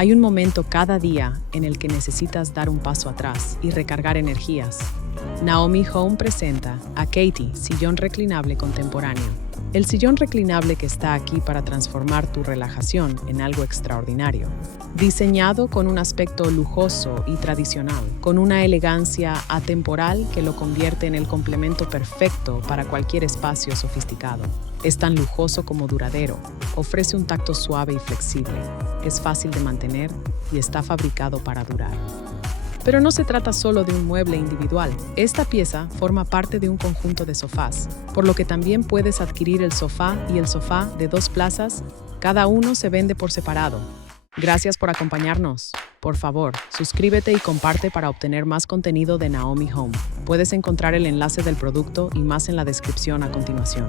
Hay un momento cada día en el que necesitas dar un paso atrás y recargar energías. Naomi Home presenta a Katie, sillón reclinable contemporáneo. El sillón reclinable que está aquí para transformar tu relajación en algo extraordinario. Diseñado con un aspecto lujoso y tradicional, con una elegancia atemporal que lo convierte en el complemento perfecto para cualquier espacio sofisticado. Es tan lujoso como duradero, ofrece un tacto suave y flexible, es fácil de mantener y está fabricado para durar. Pero no se trata solo de un mueble individual. Esta pieza forma parte de un conjunto de sofás, por lo que también puedes adquirir el sofá y el sofá de 2 plazas. Cada uno se vende por separado. Gracias por acompañarnos. Por favor, suscríbete y comparte para obtener más contenido de Naomi Home. Puedes encontrar el enlace del producto y más en la descripción a continuación.